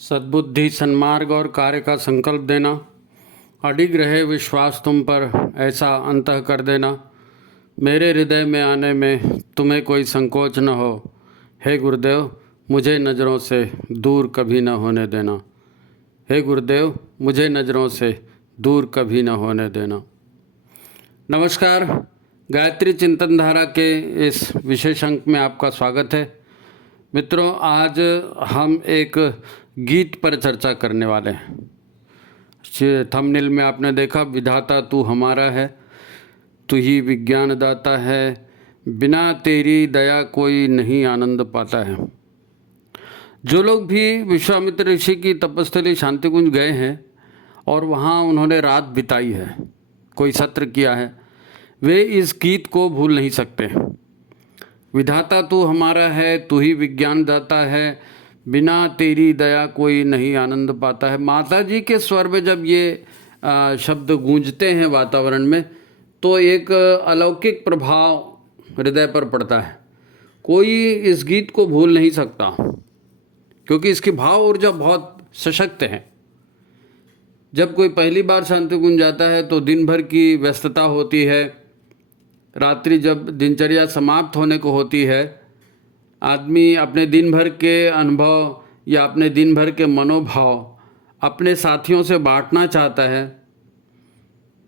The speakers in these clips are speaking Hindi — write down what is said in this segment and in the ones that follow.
सद्बुद्धि, सन्मार्ग और कार्य का संकल्प देना, अडिग रहे विश्वास तुम पर, ऐसा अंतः कर देना। मेरे हृदय में आने में तुम्हें कोई संकोच न हो। हे गुरुदेव, मुझे नज़रों से दूर कभी न होने देना। हे गुरुदेव, मुझे नज़रों से दूर कभी न होने देना। नमस्कार, गायत्री चिंतन धारा के इस विशेष अंक में आपका स्वागत है। मित्रों, आज हम एक गीत पर चर्चा करने वाले हैं। थंबनेल में आपने देखा, विधाता तू हमारा है, तू ही विज्ञान दाता है, बिना तेरी दया कोई नहीं आनंद पाता है। जो लोग भी विश्वामित्र ऋषि की तपस्थली शांतिकुंज गए हैं और वहाँ उन्होंने रात बिताई है, कोई सत्र किया है, वे इस गीत को भूल नहीं सकते। विधाता तू हमारा है, तू ही विज्ञान दाता है, बिना तेरी दया कोई नहीं आनंद पाता है। माता जी के स्वर में जब ये शब्द गूंजते हैं वातावरण में, तो एक अलौकिक प्रभाव हृदय पर पड़ता है। कोई इस गीत को भूल नहीं सकता, क्योंकि इसकी भाव ऊर्जा बहुत सशक्त है। जब कोई पहली बार शांतिकुंज जाता है तो दिन भर की व्यस्तता होती है, रात्रि जब दिनचर्या समाप्त होने को होती है, आदमी अपने दिन भर के अनुभव या अपने दिन भर के मनोभाव अपने साथियों से बांटना चाहता है।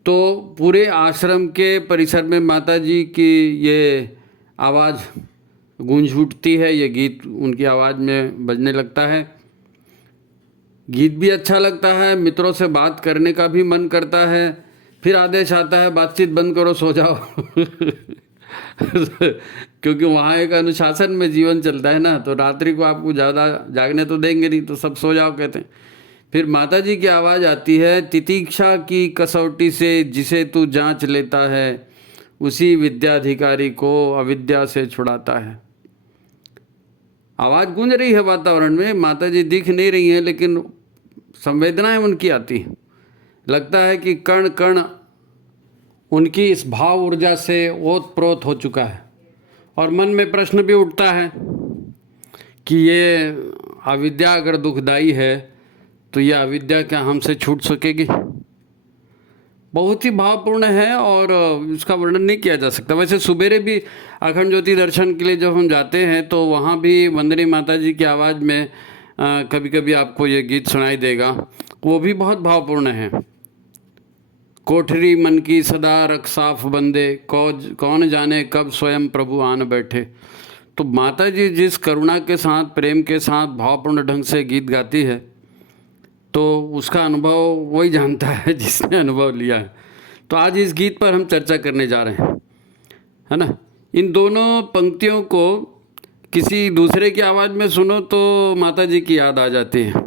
तो पूरे आश्रम के परिसर में माता जी की ये आवाज़ गूंज उठती है, ये गीत उनकी आवाज़ में बजने लगता है। गीत भी अच्छा लगता है, मित्रों से बात करने का भी मन करता है। फिर आदेश आता है, बातचीत बंद करो, सो जाओ क्योंकि वहाँ एक अनुशासन में जीवन चलता है ना, तो रात्रि को आपको ज़्यादा जागने तो देंगे नहीं, तो सब सो जाओ कहते हैं। फिर माता जी की आवाज़ आती है, तितीक्षा की कसौटी से जिसे तू जांच लेता है, उसी विद्याधिकारी को अविद्या से छुड़ाता है। आवाज़ गूंज रही है वातावरण में, माता जी दिख नहीं रही हैं, लेकिन संवेदनाएं उनकी आती हैं। लगता है कि कण कण उनकी इस भाव ऊर्जा से ओत प्रोत हो चुका है। और मन में प्रश्न भी उठता है कि ये अविद्या अगर दुखदाई है, तो ये अविद्या क्या हमसे छूट सकेगी? बहुत ही भावपूर्ण है और इसका वर्णन नहीं किया जा सकता। वैसे सुबेरे भी अखंड ज्योति दर्शन के लिए जब हम जाते हैं, तो वहाँ भी वंदनी माता जी की आवाज़ में कभी कभी आपको ये गीत सुनाई देगा, वो भी बहुत भावपूर्ण है। कोठरी मन की सदा रख साफ बंदे, कौन जाने कब स्वयं प्रभु आन बैठे। तो माता जी जिस करुणा के साथ, प्रेम के साथ, भावपूर्ण ढंग से गीत गाती है, तो उसका अनुभव वही जानता है जिसने अनुभव लिया है। तो आज इस गीत पर हम चर्चा करने जा रहे हैं, है ना। इन दोनों पंक्तियों को किसी दूसरे की आवाज़ में सुनो तो माता जी की याद आ जाती है,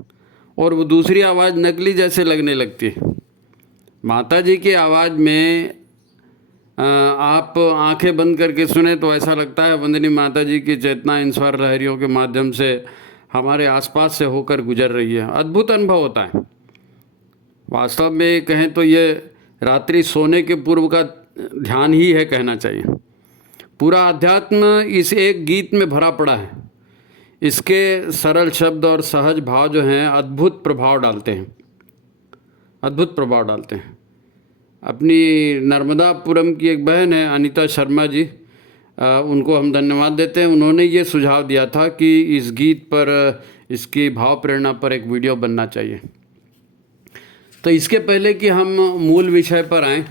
और वो दूसरी आवाज़ नकली जैसे लगने लगती है। माता जी की आवाज़ में आप आंखें बंद करके सुने तो ऐसा लगता है वंदनी माता जी की चेतना इन स्वर लहरियों के माध्यम से हमारे आसपास से होकर गुजर रही है। अद्भुत अनुभव होता है। वास्तव में कहें तो ये रात्रि सोने के पूर्व का ध्यान ही है, कहना चाहिए। पूरा अध्यात्म इस एक गीत में भरा पड़ा है। इसके सरल शब्द और सहज भाव जो हैं, अद्भुत प्रभाव डालते हैं, अद्भुत प्रभाव डालते हैं। अपनी नर्मदापुरम की एक बहन है, अनीता शर्मा जी, उनको हम धन्यवाद देते हैं। उन्होंने ये सुझाव दिया था कि इस गीत पर, इसकी भाव प्रेरणा पर एक वीडियो बनना चाहिए। तो इसके पहले कि हम मूल विषय पर आएँ,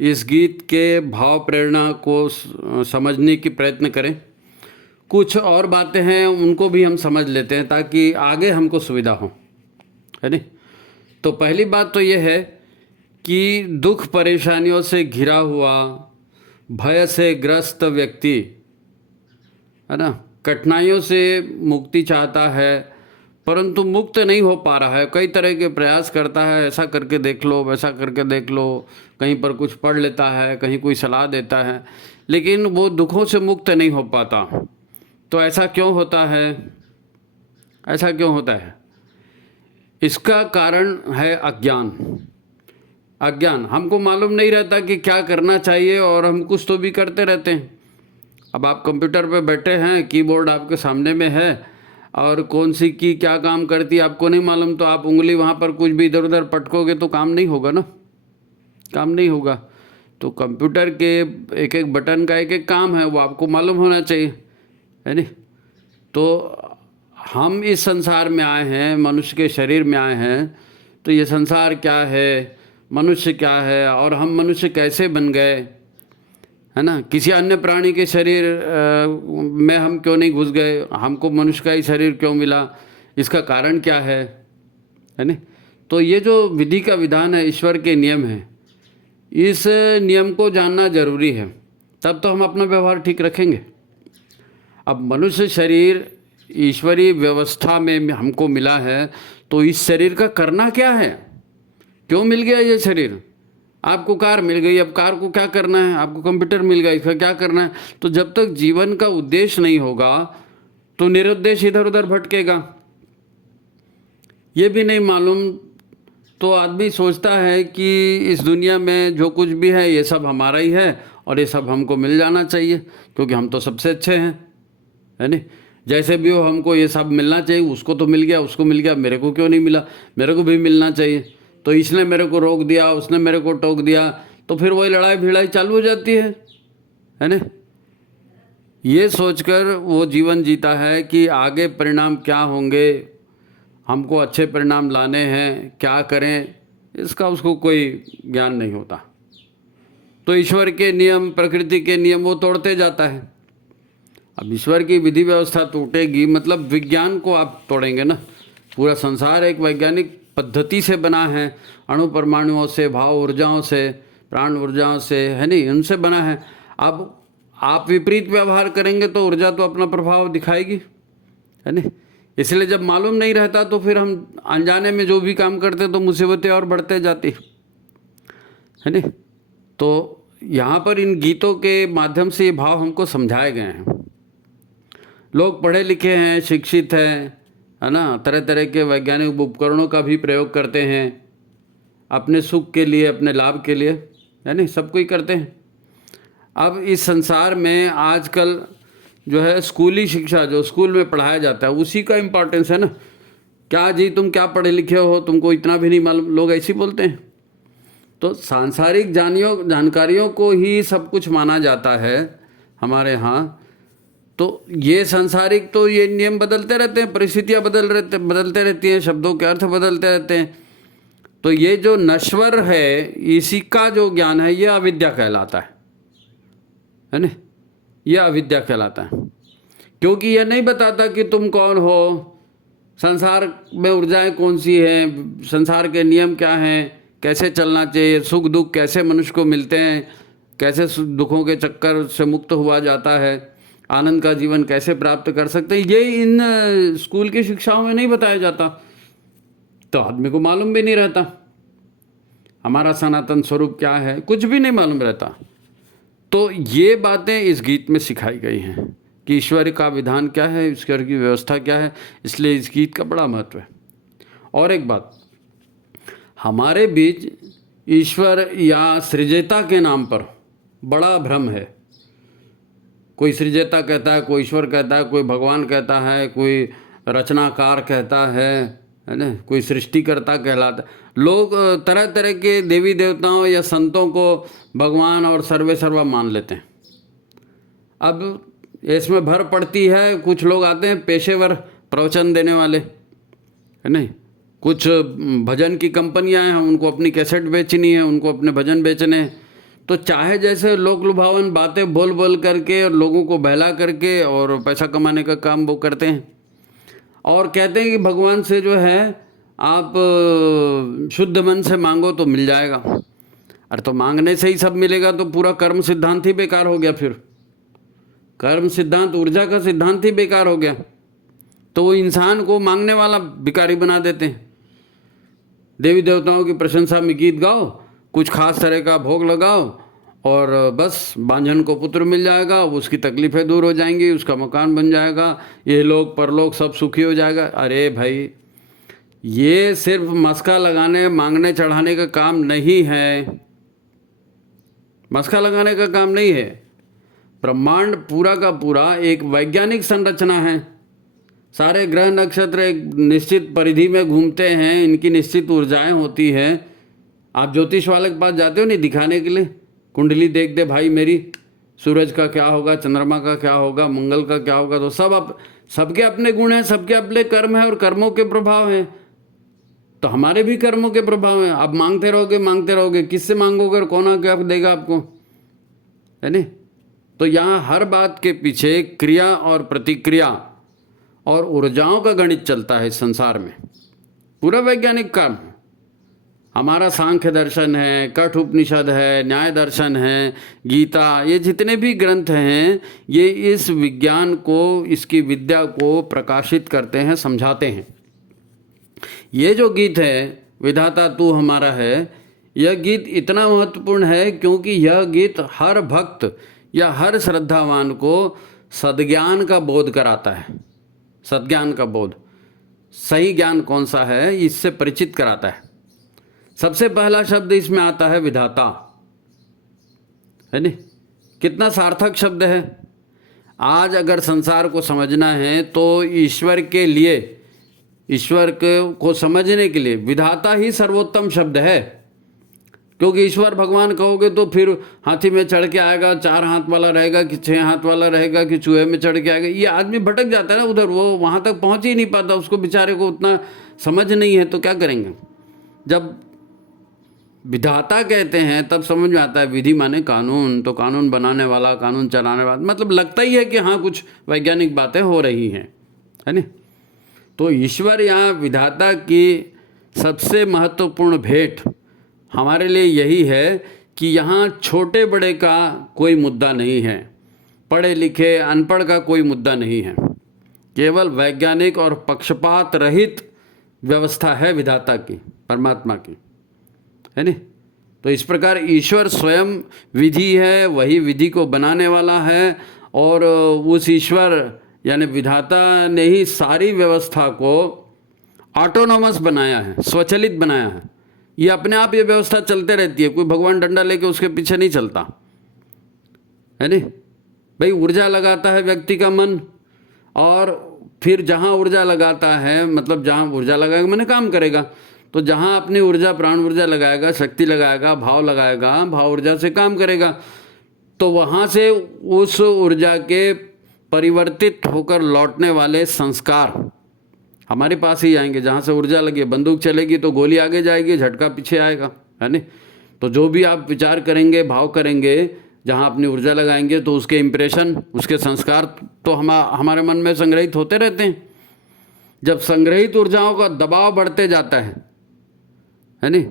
इस गीत के भाव प्रेरणा को समझने की प्रयत्न करें। कुछ और बातें हैं, उनको भी हम समझ लेते हैं ताकि आगे हमको सुविधा हो, है नहीं। तो पहली बात तो ये है कि दुख परेशानियों से घिरा हुआ, भय से ग्रस्त व्यक्ति, है ना, कठिनाइयों से मुक्ति चाहता है, परंतु मुक्त नहीं हो पा रहा है। कई तरह के प्रयास करता है, ऐसा करके देख लो, वैसा करके देख लो, कहीं पर कुछ पढ़ लेता है, कहीं कोई सलाह देता है, लेकिन वो दुखों से मुक्त नहीं हो पाता। तो ऐसा क्यों होता है? ऐसा क्यों होता है? इसका कारण है अज्ञान। अज्ञान, हमको मालूम नहीं रहता कि क्या करना चाहिए, और हम कुछ तो भी करते रहते हैं। अब आप कंप्यूटर पे बैठे हैं, कीबोर्ड आपके सामने में है, और कौन सी की क्या काम करती है आपको नहीं मालूम, तो आप उंगली वहाँ पर कुछ भी इधर उधर पटकोगे तो काम नहीं होगा ना, काम नहीं होगा। तो कंप्यूटर के एक एक बटन का एक एक काम है, वो आपको मालूम होना चाहिए, है नहीं। तो हम इस संसार में आए हैं, मनुष्य के शरीर में आए हैं, तो ये संसार क्या है, मनुष्य क्या है, और हम मनुष्य कैसे बन गए, है ना। किसी अन्य प्राणी के शरीर में हम क्यों नहीं घुस गए, हमको मनुष्य का ही शरीर क्यों मिला, इसका कारण क्या है ना। तो ये जो विधि का विधान है, ईश्वर के नियम है, इस नियम को जानना जरूरी है, तब तो हम अपना व्यवहार ठीक रखेंगे। अब मनुष्य शरीर ईश्वरीय व्यवस्था में हमको मिला है, तो इस शरीर का करना क्या है, क्यों मिल गया ये शरीर। आपको कार मिल गई, अब कार को क्या करना है, आपको कंप्यूटर मिल गया, इसका क्या करना है। तो जब तक जीवन का उद्देश्य नहीं होगा तो निरुद्देश्य इधर उधर भटकेगा। ये भी नहीं मालूम तो आदमी सोचता है कि इस दुनिया में जो कुछ भी है ये सब हमारा ही है और ये सब हमको मिल जाना चाहिए, क्योंकि हम तो सबसे अच्छे हैं, है नहीं। जैसे भी हो हमको ये सब मिलना चाहिए, उसको तो मिल गया, उसको मिल गया, मेरे को क्यों नहीं मिला, मेरे को भी मिलना चाहिए। तो इसने मेरे को रोक दिया, उसने मेरे को टोक दिया, तो फिर वही लड़ाई भिड़ाई चालू हो जाती है ना। ये सोचकर वो जीवन जीता है कि आगे परिणाम क्या होंगे, हमको अच्छे परिणाम लाने हैं, क्या करें, इसका उसको कोई ज्ञान नहीं होता। तो ईश्वर के नियम, प्रकृति के नियम वो तोड़ते जाता है। अब ईश्वर की विधि व्यवस्था टूटेगी मतलब विज्ञान को आप तोड़ेंगे ना। पूरा संसार एक वैज्ञानिक पद्धति से बना है, अणु परमाणुओं से, भाव ऊर्जाओं से, प्राण ऊर्जाओं से, है नहीं, उनसे बना है। अब आप विपरीत व्यवहार करेंगे तो ऊर्जा तो अपना प्रभाव दिखाएगी, है नहीं। इसलिए जब मालूम नहीं रहता तो फिर हम अनजाने में जो भी काम करते तो मुसीबतें और बढ़ते जाती, है नहीं। तो यहाँ पर इन गीतों के माध्यम से ये भाव हमको समझाए गए हैं। लोग पढ़े लिखे हैं, शिक्षित हैं, है ना, तरह तरह के वैज्ञानिक उपकरणों का भी प्रयोग करते हैं अपने सुख के लिए, अपने लाभ के लिए, यानी सब कोई करते हैं। अब इस संसार में आजकल जो है स्कूली शिक्षा, जो स्कूल में पढ़ाया जाता है, उसी का इम्पोर्टेंस है ना। क्या जी तुम क्या पढ़े लिखे हो, तुमको इतना भी नहीं मालूम, लोग ऐसे बोलते हैं। तो सांसारिक जानकारियों को ही सब कुछ माना जाता है हमारे यहाँ। तो ये सांसारिक तो ये नियम बदलते रहते हैं, परिस्थितियाँ बदलते रहती हैं, शब्दों के अर्थ बदलते रहते हैं। तो ये जो नश्वर है, इसी का जो ज्ञान है, ये अविद्या कहलाता है ना। ये अविद्या कहलाता है, क्योंकि ये नहीं बताता कि तुम कौन हो, संसार में ऊर्जाएं कौन सी हैं, संसार के नियम क्या हैं, कैसे चलना चाहिए, सुख दुख कैसे मनुष्य को मिलते हैं, कैसे दुखों के चक्कर से मुक्त हुआ जाता है, आनंद का जीवन कैसे प्राप्त कर सकते हैं, ये इन स्कूल की शिक्षाओं में नहीं बताया जाता। तो आदमी को मालूम भी नहीं रहता हमारा सनातन स्वरूप क्या है, कुछ भी नहीं मालूम रहता। तो ये बातें इस गीत में सिखाई गई हैं कि ईश्वर का विधान क्या है, ईश्वर की व्यवस्था क्या है, इसलिए इस गीत का बड़ा महत्व है। और एक बात, हमारे बीच ईश्वर या सृजता के नाम पर बड़ा भ्रम है। कोई सृजता कहता है, कोई ईश्वर कहता है, कोई भगवान कहता है, कोई रचनाकार कहता है ना, कोई सृष्टिकर्ता कहलाता है। लोग तरह तरह के देवी देवताओं या संतों को भगवान और सर्वे सर्वा मान लेते हैं। अब इसमें भर पड़ती है, कुछ लोग आते हैं पेशेवर प्रवचन देने वाले, है नहीं, कुछ भजन की कंपनियां हैं, उनको अपनी कैसेट बेचनी है, उनको अपने भजन बेचने हैं। तो चाहे जैसे लोक लुभावन बातें बोल बोल करके और लोगों को बहला करके और पैसा कमाने का काम वो करते हैं, और कहते हैं कि भगवान से जो है आप शुद्ध मन से मांगो तो मिल जाएगा। अरे तो मांगने से ही सब मिलेगा तो पूरा कर्म सिद्धांत ही बेकार हो गया। फिर कर्म सिद्धांत, ऊर्जा का सिद्धांत ही बेकार हो गया। तो वो इंसान को मांगने वाला भिखारी बना देते हैं। देवी देवताओं की प्रशंसा में गीत गाओ, कुछ खास तरह का भोग लगाओ और बस बांझन को पुत्र मिल जाएगा, उसकी तकलीफ़ें दूर हो जाएंगी, उसका मकान बन जाएगा, ये लोग परलोक सब सुखी हो जाएगा। अरे भाई, ये सिर्फ मस्का लगाने, मांगने चढ़ाने का काम नहीं है, मस्का लगाने का काम नहीं है। ब्रह्मांड पूरा का पूरा एक वैज्ञानिक संरचना है, सारे ग्रह नक्षत्र एक निश्चित परिधि में घूमते हैं, इनकी निश्चित ऊर्जाएं होती हैं। आप ज्योतिष वाले के पास जाते हो नहीं दिखाने के लिए, कुंडली देख दे भाई मेरी, सूरज का क्या होगा, चंद्रमा का क्या होगा, मंगल का क्या होगा, तो सबके अपने गुण हैं, सबके अपने कर्म हैं और कर्मों के प्रभाव हैं। तो हमारे भी कर्मों के प्रभाव हैं। आप मांगते रहोगे, किससे मांगोगे और कौन क्या देगा आपको, है नहीं। तो यहाँ हर बात के पीछे क्रिया और प्रतिक्रिया और ऊर्जाओं का गणित चलता है इस संसार में, पूरा वैज्ञानिक काम। हमारा सांख्य दर्शन है, कठ उपनिषद है, न्याय दर्शन है, गीता, ये जितने भी ग्रंथ हैं ये इस विज्ञान को, इसकी विद्या को प्रकाशित करते हैं, समझाते हैं। ये जो गीत है विधाता तू हमारा है, यह गीत इतना महत्वपूर्ण है क्योंकि यह गीत हर भक्त या हर श्रद्धावान को सद्ज्ञान का बोध कराता है। सद्ज्ञान का बोध, सही ज्ञान कौन सा है इससे परिचित कराता है। सबसे पहला शब्द इसमें आता है विधाता, है नहीं। कितना सार्थक शब्द है। आज अगर संसार को समझना है तो ईश्वर के लिए, ईश्वर को समझने के लिए विधाता ही सर्वोत्तम शब्द है। क्योंकि ईश्वर भगवान कहोगे तो फिर हाथी में चढ़ के आएगा, 4 हाथ वाला रहेगा कि 6 हाथ वाला रहेगा कि चूहे में चढ़ के आएगा, ये आदमी भटक जाता है ना उधर, वो वहाँ तक पहुँच ही नहीं पाता, उसको बेचारे को उतना समझ नहीं है। तो क्या करेंगे। जब विधाता कहते हैं तब समझ में आता है, विधि माने कानून, तो कानून बनाने वाला, कानून चलाने वाला, मतलब लगता ही है कि हाँ कुछ वैज्ञानिक बातें हो रही हैं, है नहीं। तो ईश्वर यहाँ विधाता की सबसे महत्वपूर्ण भेंट हमारे लिए यही है कि यहाँ छोटे बड़े का कोई मुद्दा नहीं है, पढ़े लिखे अनपढ़ का कोई मुद्दा नहीं है, केवल वैज्ञानिक और पक्षपात रहित व्यवस्था है विधाता की, परमात्मा की, है नहीं। तो इस प्रकार ईश्वर स्वयं विधि है, वही विधि को बनाने वाला है, और उस ईश्वर यानी विधाता ने ही सारी व्यवस्था को ऑटोनॉमस बनाया है, स्वचालित बनाया है। ये अपने आप ये व्यवस्था चलते रहती है, कोई भगवान डंडा लेके उसके पीछे नहीं चलता, है नहीं। भाई ऊर्जा लगाता है व्यक्ति का मन, और फिर जहाँ ऊर्जा लगाता है, मतलब जहाँ ऊर्जा लगाएगा मैंने काम करेगा, तो जहाँ अपनी ऊर्जा, प्राण ऊर्जा लगाएगा, शक्ति लगाएगा, भाव लगाएगा, भाव ऊर्जा से काम करेगा, तो वहाँ से उस ऊर्जा के परिवर्तित होकर लौटने वाले संस्कार हमारे पास ही आएंगे। जहाँ से ऊर्जा लगी, बंदूक चलेगी तो गोली आगे जाएगी, झटका पीछे आएगा, है नहीं। तो जो भी आप विचार करेंगे, भाव करेंगे, जहाँ अपनी ऊर्जा लगाएंगे, तो उसके इम्प्रेशन, उसके संस्कार तो हमारे मन में संग्रहित होते रहते हैं। जब संग्रहित ऊर्जाओं का दबाव बढ़ते जाता है नहीं,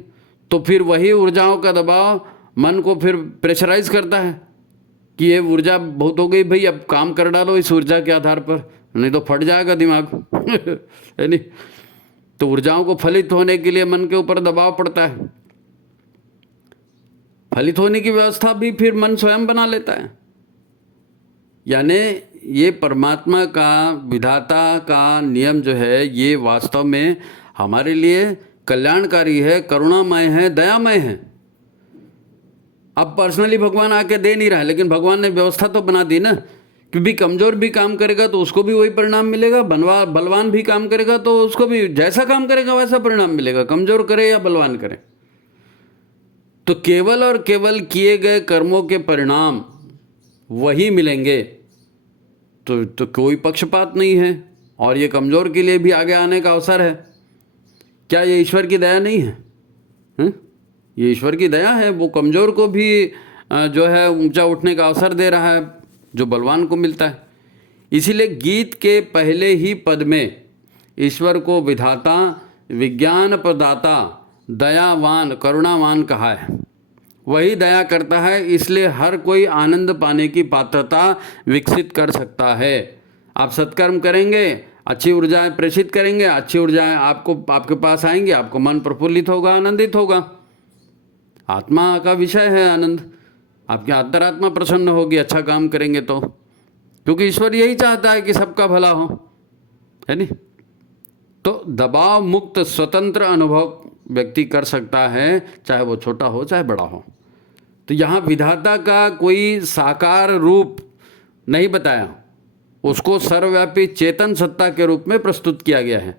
तो फिर वही ऊर्जाओं का दबाव मन को फिर प्रेशराइज करता है कि ये ऊर्जा बहुत हो गई भाई, अब काम कर डालो इस ऊर्जा के आधार पर, नहीं तो फट जाएगा दिमाग है नहीं। तो ऊर्जाओं को फलित होने के लिए मन के ऊपर दबाव पड़ता है। फलित होने की व्यवस्था भी फिर मन स्वयं बना लेता है। यानी ये परमात्मा का, विधाता का नियम जो है, ये वास्तव में हमारे लिए कल्याणकारी है, करुणामय है, दयामय है। अब पर्सनली भगवान आके दे नहीं रहा है, लेकिन भगवान ने व्यवस्था तो बना दी ना, क्योंकि कमजोर भी काम करेगा तो उसको भी वही परिणाम मिलेगा, बलवान भी काम करेगा तो उसको भी जैसा काम करेगा वैसा परिणाम मिलेगा, कमजोर करे या बलवान करे। तो केवल और केवल किए गए कर्मों के परिणाम वही मिलेंगे, तो कोई पक्षपात नहीं है, और ये कमजोर के लिए भी आगे आने का अवसर है। क्या ये ईश्वर की दया नहीं है? ये ईश्वर की दया है, वो कमजोर को भी जो है ऊंचा उठने का अवसर दे रहा है, जो बलवान को मिलता है। इसीलिए गीत के पहले ही पद में ईश्वर को विधाता, विज्ञान प्रदाता, दयावान, करुणावान कहा है। वही दया करता है, इसलिए हर कोई आनंद पाने की पात्रता विकसित कर सकता है। आप सत्कर्म करेंगे, अच्छी ऊर्जाएं प्रेषित करेंगे, अच्छी ऊर्जाएं आपके पास आएंगी, आपको मन प्रफुल्लित होगा, आनंदित होगा। आत्मा का विषय है आनंद, आपकी अंतरात्मा प्रसन्न होगी अच्छा काम करेंगे तो, क्योंकि ईश्वर यही चाहता है कि सबका भला हो, है नहीं। तो दबाव मुक्त स्वतंत्र अनुभव व्यक्ति कर सकता है, चाहे वो छोटा हो चाहे बड़ा हो। तो यहाँ विधाता का कोई साकार रूप नहीं बताया, उसको सर्वव्यापी चेतन सत्ता के रूप में प्रस्तुत किया गया है।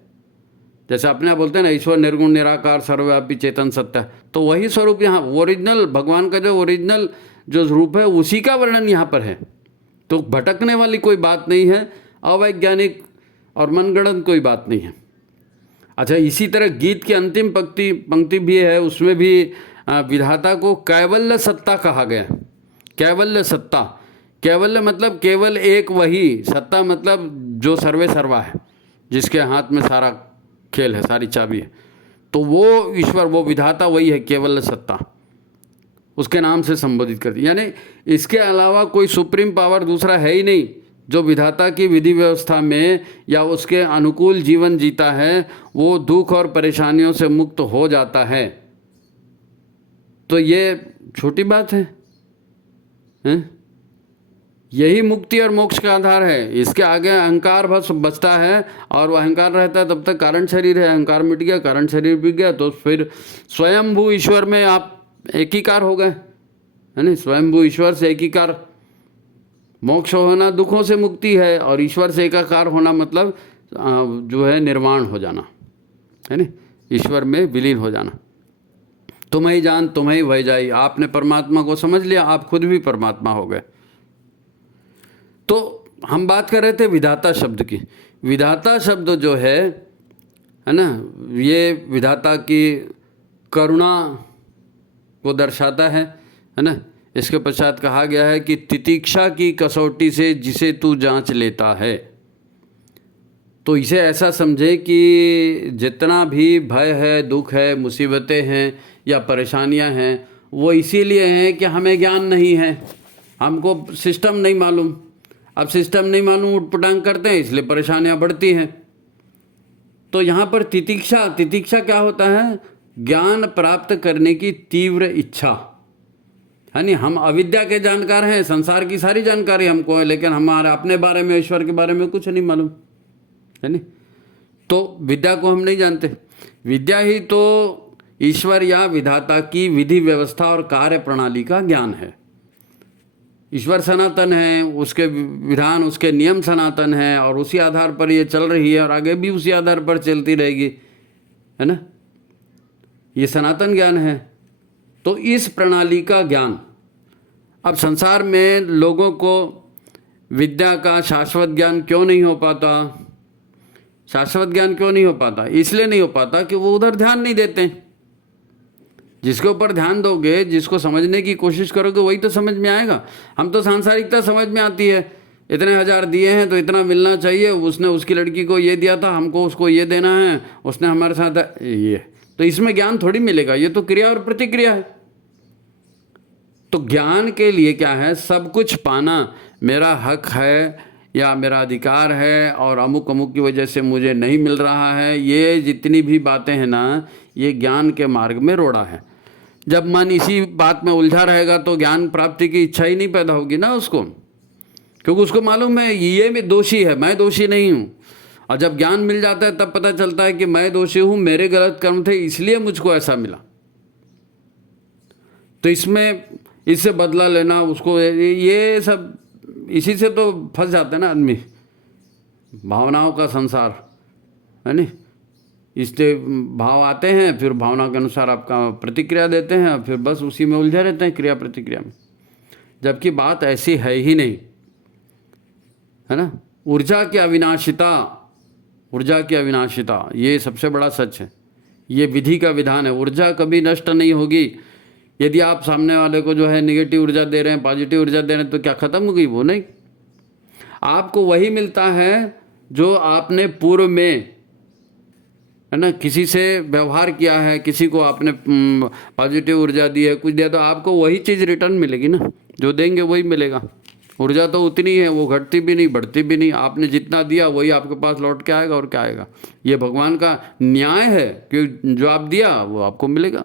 जैसे अपने आप बोलते हैं ना, ईश्वर निर्गुण निराकार सर्वव्यापी चेतन सत्ता, तो वही स्वरूप यहाँ ओरिजिनल भगवान का जो ओरिजिनल जो रूप है उसी का वर्णन यहाँ पर है। तो भटकने वाली कोई बात नहीं है, अवैज्ञानिक और मनगढ़ंत कोई बात नहीं है। अच्छा, इसी तरह गीत की अंतिम पंक्ति भी है, उसमें भी विधाता को कैवल्य सत्ता कहा गया। कैवल्य सत्ता, कैवल्य मतलब केवल एक वही, सत्ता मतलब जो सर्वे सर्वा है, जिसके हाथ में सारा खेल है, सारी चाबी है। तो वो ईश्वर, वो विधाता वही है, केवल सत्ता, उसके नाम से संबोधित करती। यानी इसके अलावा कोई सुप्रीम पावर दूसरा है ही नहीं जो विधाता की विधि व्यवस्था में या उसके अनुकूल जीवन जीता है, वो दुख और परेशानियों से मुक्त हो जाता है। तो ये छोटी बात है, हैं? यही मुक्ति और मोक्ष का आधार है। इसके आगे अहंकार बस बचता है, और वह अहंकार रहता है तब तक कारण शरीर है। अहंकार मिट गया, कारण शरीर बिक गया, तो फिर स्वयंभू ईश्वर में आप एकीकार हो गए, है ना। स्वयंभू ईश्वर से एकीकार, मोक्ष होना दुखों से मुक्ति है, और ईश्वर से एकाकार होना मतलब जो है निर्वाण हो जाना, है ना, ईश्वर में विलीन हो जाना। तुम्हें ही जान तुम्हें ही भय जाई, आपने परमात्मा को समझ लिया, आप खुद भी परमात्मा हो गए। तो हम बात कर रहे थे विधाता शब्द की। विधाता शब्द जो है ना, ये विधाता की करुणा को दर्शाता है ना। इसके पश्चात कहा गया है कि तितिक्षा की कसौटी से जिसे तू जांच लेता है। तो इसे ऐसा समझे कि जितना भी भय है, दुख है, मुसीबतें हैं या परेशानियां हैं, वो इसीलिए हैं कि हमें ज्ञान नहीं है, हमको सिस्टम नहीं मालूम। अब सिस्टम नहीं मालूम, उटपटांग करते हैं, इसलिए परेशानियां बढ़ती हैं। तो यहाँ पर तितिक्षा, तितिक्षा क्या होता है? ज्ञान प्राप्त करने की तीव्र इच्छा, है नहीं। हम अविद्या के जानकार हैं, संसार की सारी जानकारी हमको है, लेकिन हमारे अपने बारे में, ईश्वर के बारे में कुछ नहीं मालूम, है नहीं। तो विद्या को हम नहीं जानते। विद्या ही तो ईश्वर या विधाता की विधि व्यवस्था और कार्य प्रणाली का ज्ञान है। ईश्वर सनातन है, उसके विधान, उसके नियम सनातन है, और उसी आधार पर ये चल रही है और आगे भी उसी आधार पर चलती रहेगी, है ना। ये सनातन ज्ञान है। तो इस प्रणाली का ज्ञान, अब संसार में लोगों को विद्या का शाश्वत ज्ञान क्यों नहीं हो पाता? शाश्वत ज्ञान क्यों नहीं हो पाता? इसलिए नहीं हो पाता कि वो उधर ध्यान नहीं देते। जिसके ऊपर ध्यान दोगे, जिसको समझने की कोशिश करोगे, वही तो समझ में आएगा। हम तो सांसारिकता समझ में आती है, इतने हजार दिए हैं तो इतना मिलना चाहिए, उसने उसकी लड़की को ये दिया था, हमको उसको ये देना है, उसने हमारे साथ ये, तो इसमें ज्ञान थोड़ी मिलेगा। ये तो क्रिया और प्रतिक्रिया है। तो ज्ञान के लिए क्या है? सब कुछ पाना मेरा हक है या मेरा अधिकार है, और अमुक अमुक की वजह से मुझे नहीं मिल रहा है, ये जितनी भी बातें हैं ना, ये ज्ञान के मार्ग में रोड़ा है। जब मन इसी बात में उलझा रहेगा तो ज्ञान प्राप्ति की इच्छा ही नहीं पैदा होगी ना उसको, क्योंकि उसको मालूम है ये भी दोषी है, मैं दोषी नहीं हूँ। और जब ज्ञान मिल जाता है तब पता चलता है कि मैं दोषी हूँ, मेरे गलत कर्म थे, इसलिए मुझको ऐसा मिला। तो इसमें इससे बदला लेना, उसको ये सब, इसी से तो फंस जाते हैं ना आदमी। भावनाओं का संसार, है नहीं। इससे भाव आते हैं, फिर भावना के अनुसार आपका प्रतिक्रिया देते हैं, फिर बस उसी में उलझे रहते हैं, क्रिया प्रतिक्रिया में। जबकि बात ऐसी है ही नहीं, है ना। ऊर्जा की अविनाशिता, ऊर्जा की अविनाशिता, ये सबसे बड़ा सच है। ये विधि का विधान है। ऊर्जा कभी नष्ट नहीं होगी। यदि आप सामने वाले को जो है निगेटिव ऊर्जा दे रहे हैं, पॉजिटिव ऊर्जा दे रहे हैं, तो क्या खत्म हो गई? वो नहीं। आपको वही मिलता है जो आपने पूर्व में, है ना, किसी से व्यवहार किया है, किसी को आपने पॉजिटिव ऊर्जा दी है, कुछ दिया, तो आपको वही चीज़ रिटर्न मिलेगी ना। जो देंगे वही मिलेगा। ऊर्जा तो उतनी है, वो घटती भी नहीं, बढ़ती भी नहीं। आपने जितना दिया वही आपके पास लौट के आएगा, और क्या आएगा। ये भगवान का न्याय है कि जो आप दिया वो आपको मिलेगा।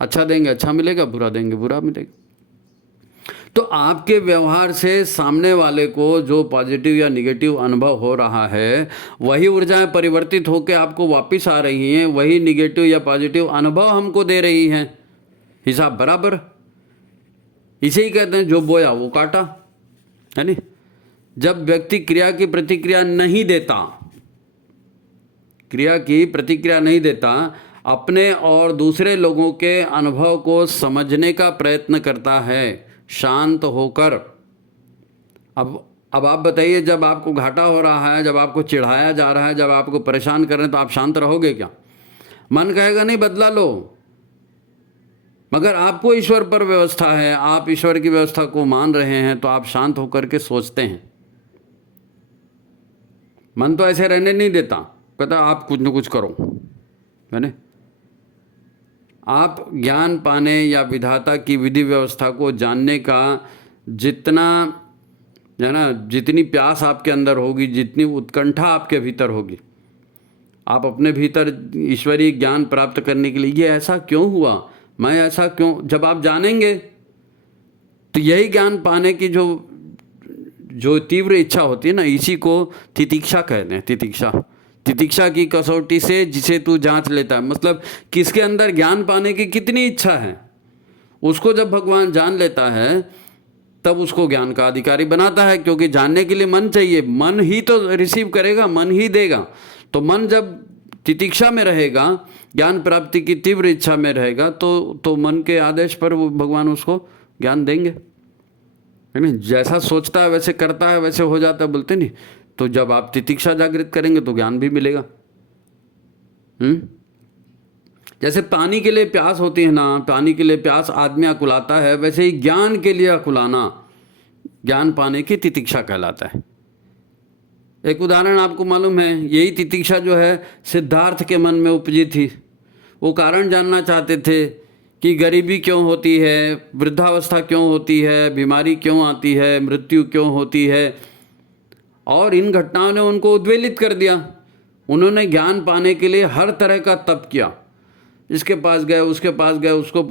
अच्छा देंगे अच्छा मिलेगा, बुरा देंगे बुरा मिलेगा। तो आपके व्यवहार से सामने वाले को जो पॉजिटिव या निगेटिव अनुभव हो रहा है, वही ऊर्जाएं परिवर्तित होकर आपको वापस आ रही हैं, वही निगेटिव या पॉजिटिव अनुभव हमको दे रही हैं। हिसाब बराबर। इसे ही कहते हैं जो बोया वो काटा, है नहीं। जब व्यक्ति क्रिया की प्रतिक्रिया नहीं देता, क्रिया की प्रतिक्रिया नहीं देता, अपने और दूसरे लोगों के अनुभव को समझने का प्रयत्न करता है शांत होकर। अब आप बताइए, जब आपको घाटा हो रहा है, जब आपको चिढ़ाया जा रहा है, जब आपको परेशान कर रहे हैं, तो आप शांत रहोगे क्या? मन कहेगा नहीं, बदला लो। मगर आपको ईश्वर पर व्यवस्था है, आप ईश्वर की व्यवस्था को मान रहे हैं, तो आप शांत होकर के सोचते हैं। मन तो ऐसे रहने नहीं देता, कहता आप कुछ न कुछ करो, है ना। आप ज्ञान पाने या विधाता की विधि व्यवस्था को जानने का जितना, है ना, जितनी प्यास आपके अंदर होगी, जितनी उत्कंठा आपके भीतर होगी, आप अपने भीतर ईश्वरीय ज्ञान प्राप्त करने के लिए, ये ऐसा क्यों हुआ, मैं ऐसा क्यों, जब आप जानेंगे तो यही ज्ञान पाने की जो तीव्र इच्छा होती है ना, इसी को तितिक्षा कहते हैं। तितिक्षा की कसौटी से जिसे तू जांच लेता है, मतलब किसके अंदर ज्ञान पाने की कितनी इच्छा है, उसको जब भगवान जान लेता है तब उसको ज्ञान का अधिकारी बनाता है। क्योंकि जानने के लिए मन चाहिए, मन ही तो रिसीव करेगा, मन ही देगा। तो मन जब तितिक्षा में रहेगा, ज्ञान प्राप्ति की तीव्र इच्छा में रहेगा, तो मन के आदेश पर वो भगवान उसको ज्ञान देंगे, है ना। जैसा सोचता है वैसे करता है, वैसे हो जाता है, बोलते नहीं। तो जब आप तितिक्षा जागृत करेंगे तो ज्ञान भी मिलेगा। जैसे पानी के लिए प्यास होती है ना, पानी के लिए प्यास आदमी अकुलाता है, वैसे ही ज्ञान के लिए अकुलाना ज्ञान पाने की तितिक्षा कहलाता है। एक उदाहरण आपको मालूम है, यही तितिक्षा जो है सिद्धार्थ के मन में उपजी थी। वो कारण जानना चाहते थे कि गरीबी क्यों होती है, वृद्धावस्था क्यों होती है, बीमारी क्यों आती है, मृत्यु क्यों होती है, और इन घटनाओं ने उनको उद्वेलित कर दिया। उन्होंने ज्ञान पाने के लिए हर तरह का तप किया, इसके पास गए, उसके पास गए, उसको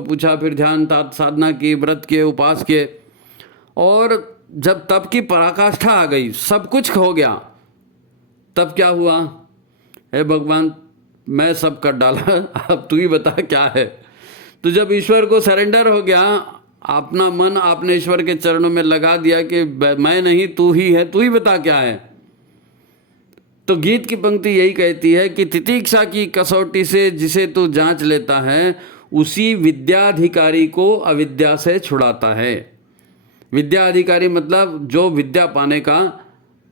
पूछा, फिर ध्यान साधना की, व्रत किए, उपास किए, और जब तप की पराकाष्ठा आ गई, सब कुछ हो गया, तब क्या हुआ, हे भगवान मैं सब कर डाला, अब तू ही बता क्या है। तो जब ईश्वर को सरेंडर हो गया, अपना मन आपने ईश्वर के चरणों में लगा दिया कि मैं नहीं, तू ही है, तू ही बता क्या है। तो गीत की पंक्ति यही कहती है कि तितिक्षा की कसौटी से जिसे तू जांच लेता है, उसी विद्याधिकारी को अविद्या से छुड़ाता है। विद्या अधिकारी मतलब जो विद्या पाने का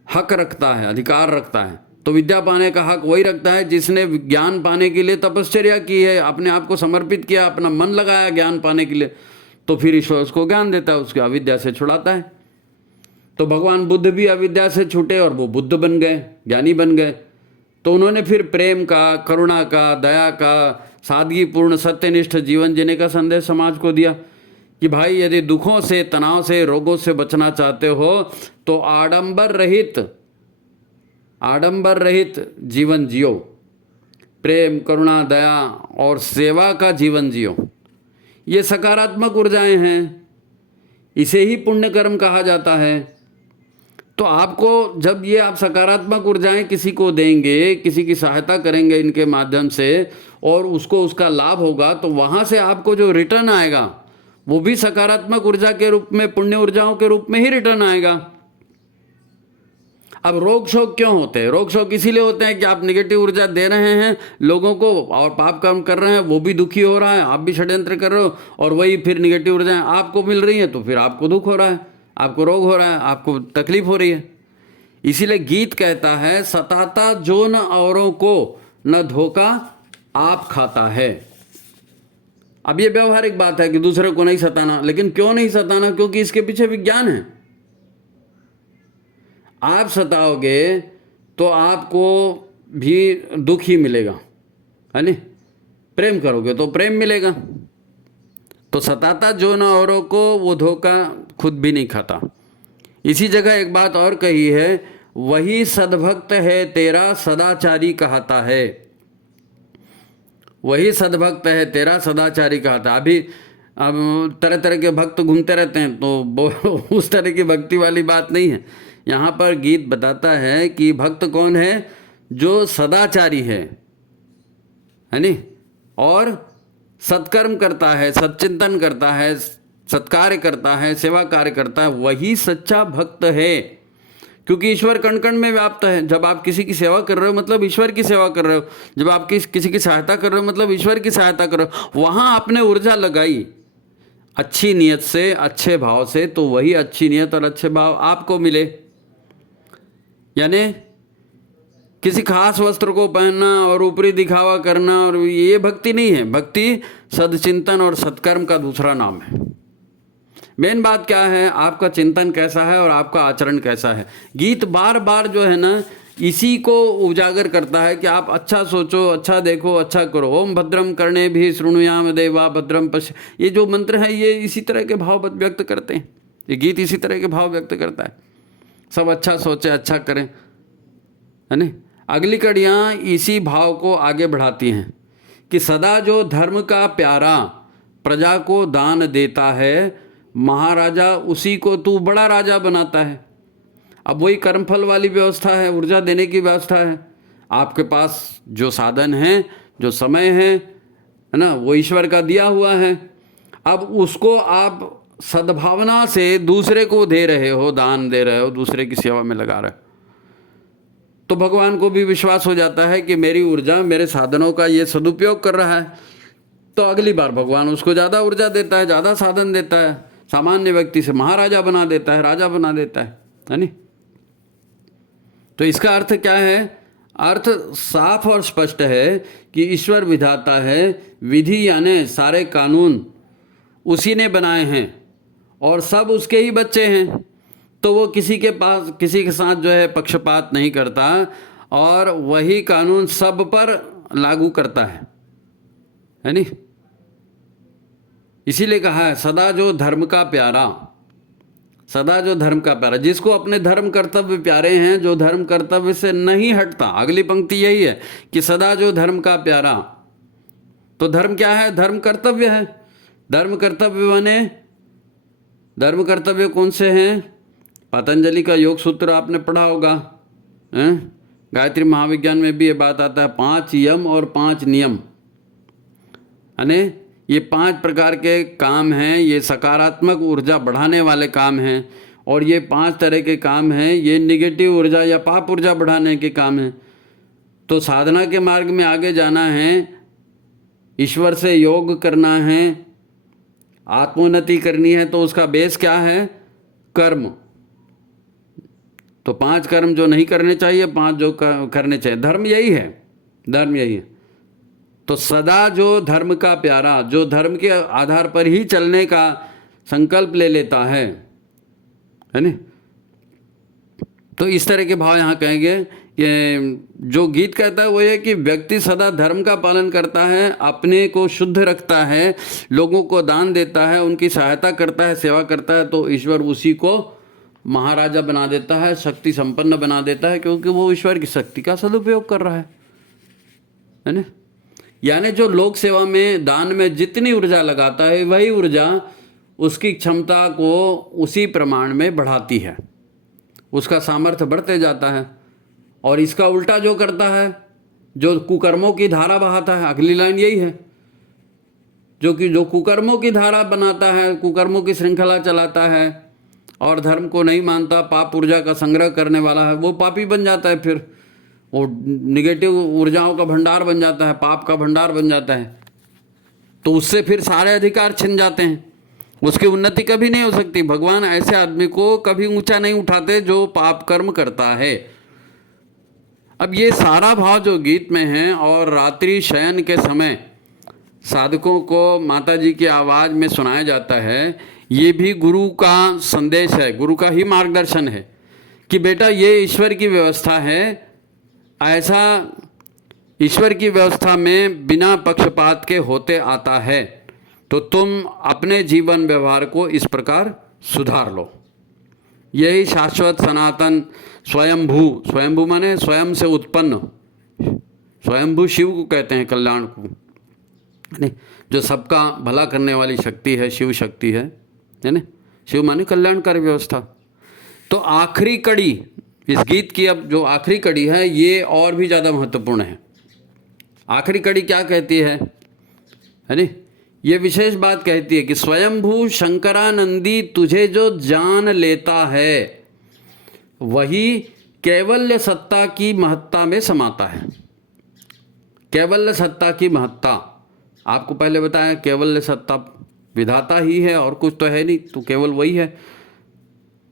हक रखता है, अधिकार रखता है। तो विद्या पाने का हक वही रखता है जिसने ज्ञान पाने के लिए तपश्चर्या की है, अपने आप को समर्पित किया, अपना मन लगाया ज्ञान पाने के लिए, तो फिर ईश्वर उसको ज्ञान देता है, उसके अविद्या से छुड़ाता है। तो भगवान बुद्ध भी अविद्या से छूटे और वो बुद्ध बन गए, ज्ञानी बन गए। तो उन्होंने फिर प्रेम का, करुणा का, दया का, सादगीपूर्ण सत्यनिष्ठ जीवन जीने का संदेश समाज को दिया कि भाई यदि दुखों से, तनाव से, रोगों से बचना चाहते हो तो आडंबर रहित जीवन जियो, प्रेम, करुणा, दया और सेवा का जीवन जियो। ये सकारात्मक ऊर्जाएं हैं, इसे ही पुण्य कर्म कहा जाता है। तो आपको जब ये आप सकारात्मक ऊर्जाएं किसी को देंगे, किसी की सहायता करेंगे इनके माध्यम से, और उसको उसका लाभ होगा, तो वहाँ से आपको जो रिटर्न आएगा वो भी सकारात्मक ऊर्जा के रूप में, पुण्य ऊर्जाओं के रूप में ही रिटर्न आएगा। अब रोग शोक क्यों होते हैं? रोग शोक इसीलिए होते हैं कि आप नेगेटिव ऊर्जा दे रहे हैं लोगों को और पाप कर्म कर रहे हैं, वो भी दुखी हो रहा है, आप भी षड्यंत्र कर रहे हो, और वही फिर नेगेटिव ऊर्जाएं आपको मिल रही हैं, तो फिर आपको दुख हो रहा है, आपको रोग हो रहा है, आपको तकलीफ हो रही है। इसीलिए गीत कहता है, सताता जो न औरों को, न धोखा आप खाता है। अब ये व्यवहारिक बात है कि दूसरे को नहीं सताना, लेकिन क्यों नहीं सताना? क्योंकि इसके पीछे विज्ञान है। आप सताओगे तो आपको भी दुख ही मिलेगा, है नहीं? प्रेम करोगे तो प्रेम मिलेगा। तो सताता जो न औरों को, वो धोखा खुद भी नहीं खाता। इसी जगह एक बात और कही है, वही सद्भक्त है तेरा सदाचारी कहता है। वही सद्भक्त है तेरा सदाचारी कहता है। अभी अब तरह तरह के भक्त घूमते रहते हैं, तो उस तरह की भक्ति वाली बात नहीं है। यहाँ पर गीत बताता है कि भक्त कौन है? जो सदाचारी है नहीं, और सत्कर्म करता है, सच्चिंतन करता है, सत्कार्य करता है, सेवा कार्य करता है, वही सच्चा भक्त है। क्योंकि ईश्वर कण कण में व्याप्त है। जब आप किसी की सेवा कर रहे हो मतलब ईश्वर की सेवा कर रहे हो, जब आप किसी की सहायता कर रहे हो मतलब ईश्वर की सहायता कर रहे हो। वहाँ आपने ऊर्जा लगाई अच्छी नीयत से, अच्छे भाव से, तो वही अच्छी नीयत और अच्छे भाव आपको मिले। यानी किसी खास वस्त्र को पहनना और ऊपरी दिखावा करना और ये भक्ति नहीं है। भक्ति सदचिंतन और सत्कर्म का दूसरा नाम है। मेन बात क्या है, आपका चिंतन कैसा है और आपका आचरण कैसा है। गीत बार बार जो है ना इसी को उजागर करता है कि आप अच्छा सोचो, अच्छा देखो, अच्छा करो। ओम भद्रम कर्णे भी शृणुयाम देवा भद्रम पश्य, ये जो मंत्र है ये इसी तरह के भाव व्यक्त करते हैं। ये गीत इसी तरह के भाव व्यक्त करता है। सब अच्छा सोचे, अच्छा करें, है ना। अगली कड़ियाँ इसी भाव को आगे बढ़ाती हैं कि सदा जो धर्म का प्यारा प्रजा को दान देता है, महाराजा उसी को तू बड़ा राजा बनाता है। अब वही कर्मफल वाली व्यवस्था है, ऊर्जा देने की व्यवस्था है। आपके पास जो साधन है, जो समय है ना, वो ईश्वर का दिया हुआ है। अब उसको आप सद्भावना से दूसरे को दे रहे हो, दान दे रहे हो, दूसरे की सेवा में लगा रहे हो, तो भगवान को भी विश्वास हो जाता है कि मेरी ऊर्जा मेरे साधनों का ये सदुपयोग कर रहा है। तो अगली बार भगवान उसको ज़्यादा ऊर्जा देता है, ज़्यादा साधन देता है, सामान्य व्यक्ति से महाराजा बना देता है, राजा बना देता है नहीं। तो इसका अर्थ क्या है? अर्थ साफ और स्पष्ट है कि ईश्वर विधाता है। विधि यानी सारे कानून उसी ने बनाए हैं और सब उसके ही बच्चे हैं। तो वो किसी के साथ जो है पक्षपात नहीं करता और वही कानून सब पर लागू करता है नहीं। इसीलिए कहा है सदा जो धर्म का प्यारा, सदा जो धर्म का प्यारा, जिसको अपने धर्म कर्तव्य प्यारे हैं, जो धर्म कर्तव्य से नहीं हटता। अगली पंक्ति यही है कि सदा जो धर्म का प्यारा। तो धर्म क्या है? धर्म कर्तव्य है। धर्म कर्तव्य माने, धर्म कर्तव्य कौन से हैं? पतंजलि का योग सूत्र आपने पढ़ा होगा, गायत्री महाविज्ञान में भी ये बात आता है। 5 यम और 5 नियम, यानी ये 5 प्रकार के काम हैं। ये सकारात्मक ऊर्जा बढ़ाने वाले काम हैं और ये 5 तरह के काम हैं, ये निगेटिव ऊर्जा या पाप ऊर्जा बढ़ाने के काम हैं। तो साधना के मार्ग में आगे जाना है, ईश्वर से योग करना है, आत्मोन्नति करनी है, तो उसका बेस क्या है? कर्म। तो 5 कर्म जो नहीं करने चाहिए, 5 जो करने चाहिए। धर्म यही है, धर्म यही है। तो सदा जो धर्म का प्यारा, जो धर्म के आधार पर ही चलने का संकल्प ले लेता है ना। तो इस तरह के भाव यहाँ कहेंगे कि जो गीत कहता है वो ये कि व्यक्ति सदा धर्म का पालन करता है, अपने को शुद्ध रखता है, लोगों को दान देता है, उनकी सहायता करता है, सेवा करता है, तो ईश्वर उसी को महाराजा बना देता है, शक्ति संपन्न बना देता है, क्योंकि वो ईश्वर की शक्ति का सदुपयोग कर रहा है ना। यानी जो लोक सेवा में, दान में जितनी ऊर्जा लगाता है, वही ऊर्जा उसकी क्षमता को उसी प्रमाण में बढ़ाती है, उसका सामर्थ्य बढ़ते जाता है। और इसका उल्टा जो करता है, जो कुकर्मों की धारा बहाता है, अगली लाइन यही है, जो कुकर्मों की धारा बनाता है, कुकर्मों की श्रृंखला चलाता है और धर्म को नहीं मानता, पाप ऊर्जा का संग्रह करने वाला है, वो पापी बन जाता है। फिर वो निगेटिव ऊर्जाओं का भंडार बन जाता है, पाप का भंडार बन जाता है। तो उससे फिर सारे अधिकार छिन जाते हैं, उसकी उन्नति कभी नहीं हो सकती। भगवान ऐसे आदमी को कभी ऊंचा नहीं उठाते जो पाप कर्म करता है। अब ये सारा भाव जो गीत में है, और रात्रि शयन के समय साधकों को माता जी की आवाज़ में सुनाया जाता है, ये भी गुरु का संदेश है, गुरु का ही मार्गदर्शन है कि बेटा ये ईश्वर की व्यवस्था है। ऐसा ईश्वर की व्यवस्था में बिना पक्षपात के होते आता है, तो तुम अपने जीवन व्यवहार को इस प्रकार सुधार लो। यही शाश्वत सनातन स्वयंभू, स्वयंभू माने स्वयं से उत्पन्न, स्वयंभू शिव को कहते हैं, कल्याण को, जो सबका भला करने वाली शक्ति है, शिव शक्ति है ना। शिव माने कल्याणकारी व्यवस्था। तो आखिरी कड़ी इस गीत की, अब जो आखिरी कड़ी है ये और भी ज़्यादा महत्वपूर्ण है। आखिरी कड़ी क्या कहती है ना, ये विशेष बात कहती है कि स्वयंभू शंकरानंदी तुझे जो जान लेता है, वही कैवल्य सत्ता की महत्ता में समाता है। कैवल्य सत्ता की महत्ता आपको पहले बताया, कैवल्य सत्ता विधाता ही है और कुछ तो है नहीं, तो केवल वही है।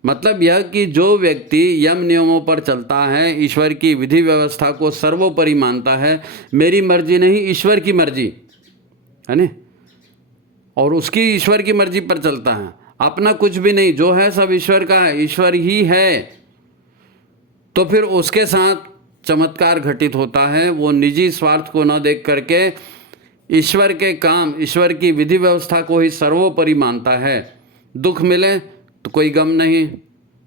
मतलब यह कि जो व्यक्ति यम नियमों पर चलता है, ईश्वर की विधि व्यवस्था को सर्वोपरि मानता है, मेरी मर्जी नहीं ईश्वर की मर्जी है ना, और उसकी ईश्वर की मर्जी पर चलता है, अपना कुछ भी नहीं, जो है सब ईश्वर का है, ईश्वर ही है, तो फिर उसके साथ चमत्कार घटित होता है। वो निजी स्वार्थ को न देख करके ईश्वर के काम, ईश्वर की विधि व्यवस्था को ही सर्वोपरि मानता है। दुख मिले तो कोई गम नहीं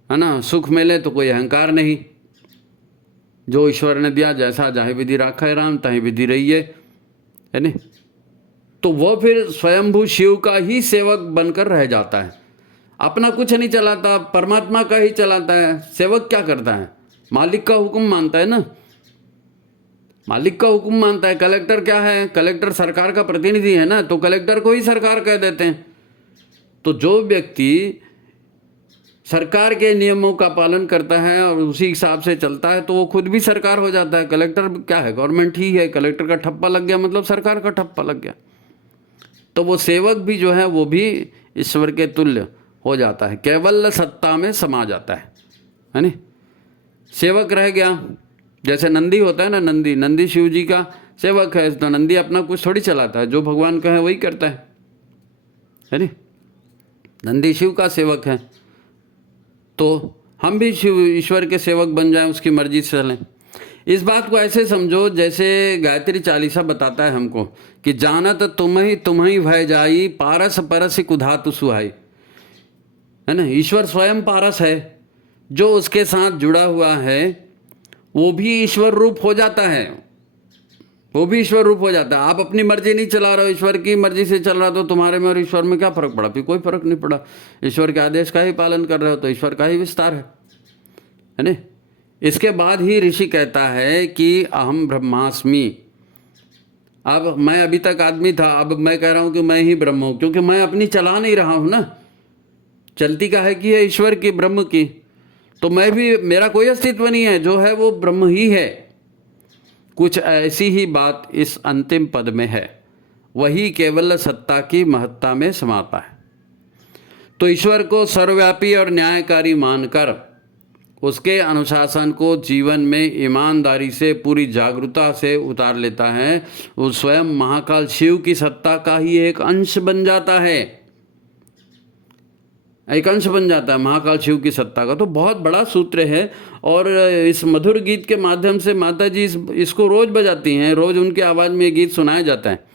है ना, सुख मिले तो कोई अहंकार नहीं, जो ईश्वर ने दिया, जैसा जाहे विधि राखा है राम ताहि विधि रहिए, है ना। तो वो फिर स्वयंभू शिव का ही सेवक बनकर रह जाता है, अपना कुछ नहीं चलाता, परमात्मा का ही चलाता है। सेवक क्या करता है? मालिक का हुक्म मानता है ना, मालिक का हुक्म मानता है। कलेक्टर क्या है? कलेक्टर सरकार का प्रतिनिधि है ना, तो कलेक्टर को ही सरकार कह देते हैं। तो जो व्यक्ति सरकार के नियमों का पालन करता है और उसी हिसाब से चलता है, तो वो खुद भी सरकार हो जाता है। कलेक्टर क्या है? गवर्नमेंट ही है। कलेक्टर का ठप्पा लग गया मतलब सरकार का ठप्पा लग गया। तो वो सेवक भी जो है वो भी ईश्वर के तुल्य हो जाता है, कैवल्य सत्ता में समा जाता है ना। सेवक रह गया, जैसे नंदी होता है ना, नंदी शिव जी का सेवक है, तो नंदी अपना कुछ थोड़ी चलाता है, जो भगवान का है वही करता है ना। नंदी शिव का सेवक है, तो हम भी शिव ईश्वर के सेवक बन जाएं, उसकी मर्जी से चलें। इस बात को ऐसे समझो जैसे गायत्री चालीसा बताता है हमको कि जानत तुम्ही भय जाई, पारस परस कुधातु सुहाई, है ना। ईश्वर स्वयं पारस है, जो उसके साथ जुड़ा हुआ है वो भी ईश्वर रूप हो जाता है, वो भी ईश्वर रूप हो जाता है। आप अपनी मर्जी नहीं चला रहे हो, ईश्वर की मर्जी से चल रहा, तो तुम्हारे में और ईश्वर में क्या फर्क पड़ा? फिर कोई फर्क नहीं पड़ा। ईश्वर के आदेश का ही पालन कर रहे हो, तो ईश्वर का ही विस्तार है ना। इसके बाद ही ऋषि कहता है कि अहम ब्रह्मास्मि। अब मैं अभी तक आदमी था, अब मैं कह रहा हूँ कि मैं ही ब्रह्म हूँ, क्योंकि मैं अपनी चला नहीं रहा हूँ ना, चलती का है कि है ईश्वर की, ब्रह्म की। तो मैं भी, मेरा कोई अस्तित्व नहीं है, जो है वो ब्रह्म ही है। कुछ ऐसी ही बात इस अंतिम पद में है, वही केवल सत्ता की महत्ता में समाता है। तो ईश्वर को सर्वव्यापी और न्यायकारी मानकर उसके अनुशासन को जीवन में ईमानदारी से, पूरी जागरूकता से उतार लेता है, वो स्वयं महाकाल शिव की सत्ता का ही एक अंश बन जाता है, एक अंश बन जाता है महाकाल शिव की सत्ता का। तो बहुत बड़ा सूत्र है, और इस मधुर गीत के माध्यम से माता जी इसको रोज बजाती हैं, रोज उनकी आवाज़ में ये गीत सुनाया जाता है।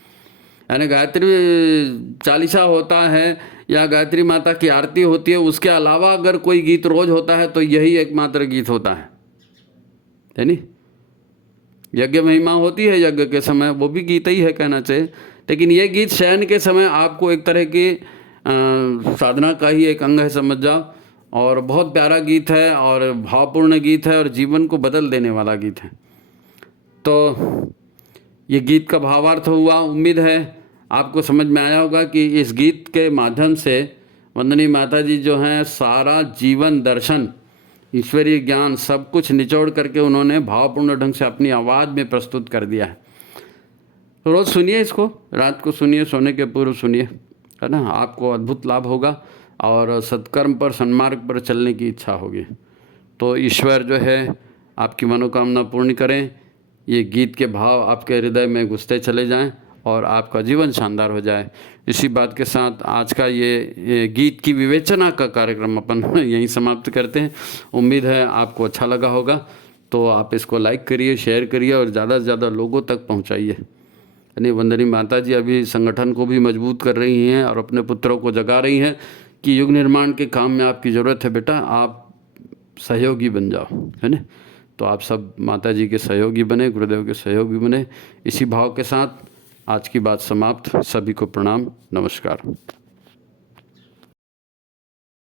यानी गायत्री चालीसा होता है या गायत्री माता की आरती होती है, उसके अलावा अगर कोई गीत रोज होता है तो यही एकमात्र गीत होता है नी। यज्ञ महिमा होती है यज्ञ के समय, वो भी गीत ही है कहना चाहिए, लेकिन ये गीत शयन के समय आपको एक तरह की साधना का ही एक अंग है, समझ जाओ। और बहुत प्यारा गीत है और भावपूर्ण गीत है और जीवन को बदल देने वाला गीत है। तो ये गीत का भावार्थ हुआ, उम्मीद है आपको समझ में आया होगा कि इस गीत के माध्यम से वंदनी माता जी जो हैं सारा जीवन दर्शन, ईश्वरीय ज्ञान सब कुछ निचोड़ करके उन्होंने भावपूर्ण ढंग से अपनी आवाज़ में प्रस्तुत कर दिया है। रोज़ सुनिए इसको, रात को सुनिए, सोने के पूर्व सुनिए, है ना। आपको अद्भुत लाभ होगा और सत्कर्म पर, सन्मार्ग पर चलने की इच्छा होगी। तो ईश्वर जो है आपकी मनोकामना पूर्ण करें, ये गीत के भाव आपके हृदय में घुसते चले जाएं और आपका जीवन शानदार हो जाए। इसी बात के साथ आज का ये गीत की विवेचना का कार्यक्रम अपन यहीं समाप्त करते हैं। उम्मीद है आपको अच्छा लगा होगा, तो आप इसको लाइक करिए, शेयर करिए और ज़्यादा से ज़्यादा लोगों तक पहुँचाइए। यानी वंदनी माता जी अभी संगठन को भी मजबूत कर रही हैं और अपने पुत्रों को जगा रही हैं कि युग निर्माण के काम में आपकी ज़रूरत है बेटा, आप सहयोगी बन जाओ, है ना। तो आप सब माता जी के सहयोगी बने, गुरुदेव के सहयोगी बने। इसी भाव के साथ आज की बात समाप्त। सभी को प्रणाम, नमस्कार।